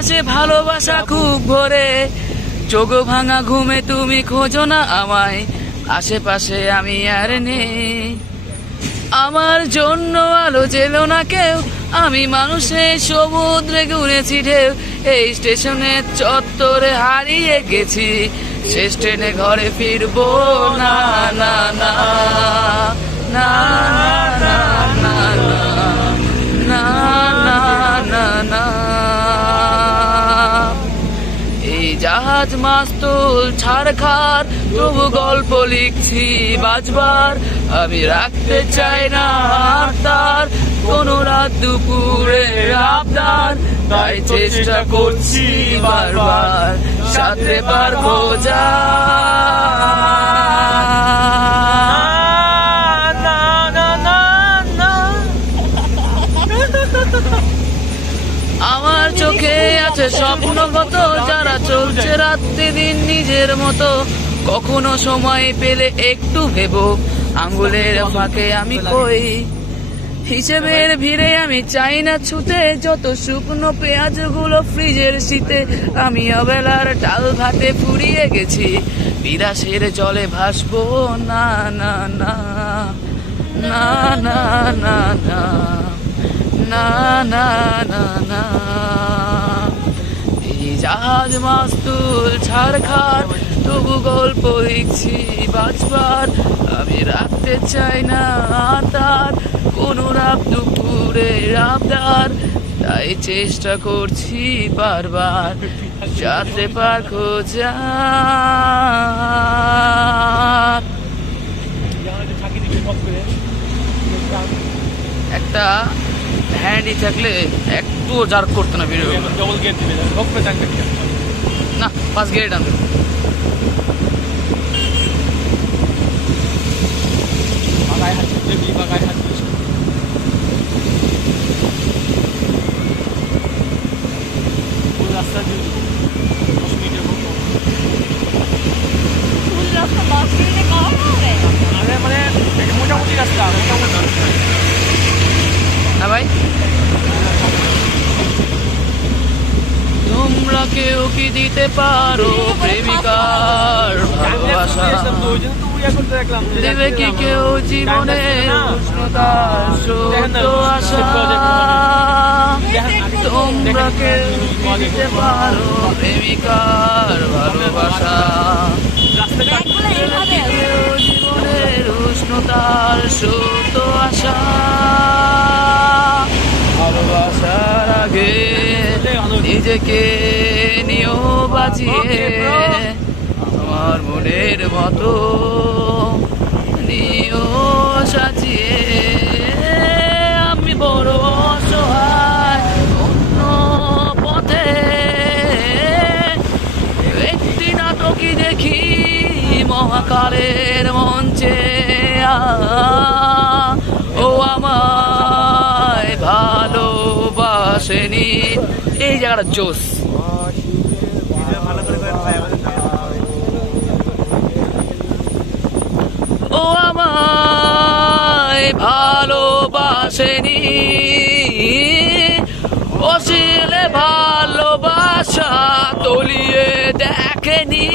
আসে ভালোবাসা খুব ভোরে, চোখ ভাঙা ঘুমে তুমি খোঁজো না আমায়, আশেপাশে আমি আর নেই। আমার জন্য আলো জেলো না কেউ, আমি মানুষের সমুদ্রে ঘুরেছি ঢেউ। এই স্টেশনের চত্বরে হারিয়ে গেছি, শেষ ট্রেনে ঘরে ফিরবো না না না না না না না না না না। এই জাহাজ মাস্তুল ছাড়খার, তবু গল্প লিখছি বাজবার। আমি রাখতে চাই না তার কোনো রাত দুপুরে আবদার, তাই চেষ্টা করছি বারবার সাথে পার খোঁজা। আমার চোখে আছে স্বপ্ন কত, যারা চলছে রাত্রি দিন নিজের মতো। কখনো সময় পেলে একটু ভেবো, আঙ্গুলের ফাঁকে আমি কই। হিসেবের ভিড়ে আমি চাই না ছুতে, যত শুকনো পেঁয়াজ গুলো ফ্রিজের শীতে। আমি অবেলার ডাল ভাতে ফুরিয়ে গেছি, বিরাসের জলে ভাসবো না না না না না না না না না না না। এই জাহাজ মাস্তুল ছাড়খার, তবু গল্প লিখছি বাজবার। আমি রাখতে চাই না তার কোনো রাত দুপুরে আবদার, তাই চেষ্টা করছি বারবার যাতে পার খোঁজা। একটা হ্যান্ডি থাকলে একটু জার্ক করতো না ভিডিও, ডবল গিয়ার দিবে না 5 গিয়ারে টানবে। বাগায় হাত দিবি, বাগায় হাত দিবি। পুরো রাস্তা দিয়ে 10 মিনিটের মতো। ফুল রাস্তা 10 মিনিটে কম হবে? আরে মানে মোটামুটি রাস্তা, মোটামুটি। হ্যাঁ ভাই, তোমরা কেউ কি দিতে পারো প্রেমিকার ভালোবাসা? দেবে কি কেউ জীবনে উষ্ণতা সত্য আশা? তোমরা কেউ কি দিতে পারো প্রেমিকার ভালোবাসা? দেবে কি কেউ জীবনের উষ্ণতার সত্য আশা? ভালোবাসার আগে নিজেকে নিও বাঁচিয়ে, আমার মনের মতো নিও সাজিয়ে। আমি বড় অসহায় অন্য পথে, একটি নাটকই দেখি মহাকালের মঞ্চে। ও আমায় ভালোবাসেনি, এই জায়গাটা জোস। ও আমায় ভালোবাসেনি, অশীলে ভালোবাসা তলিয়ে দেখেনি।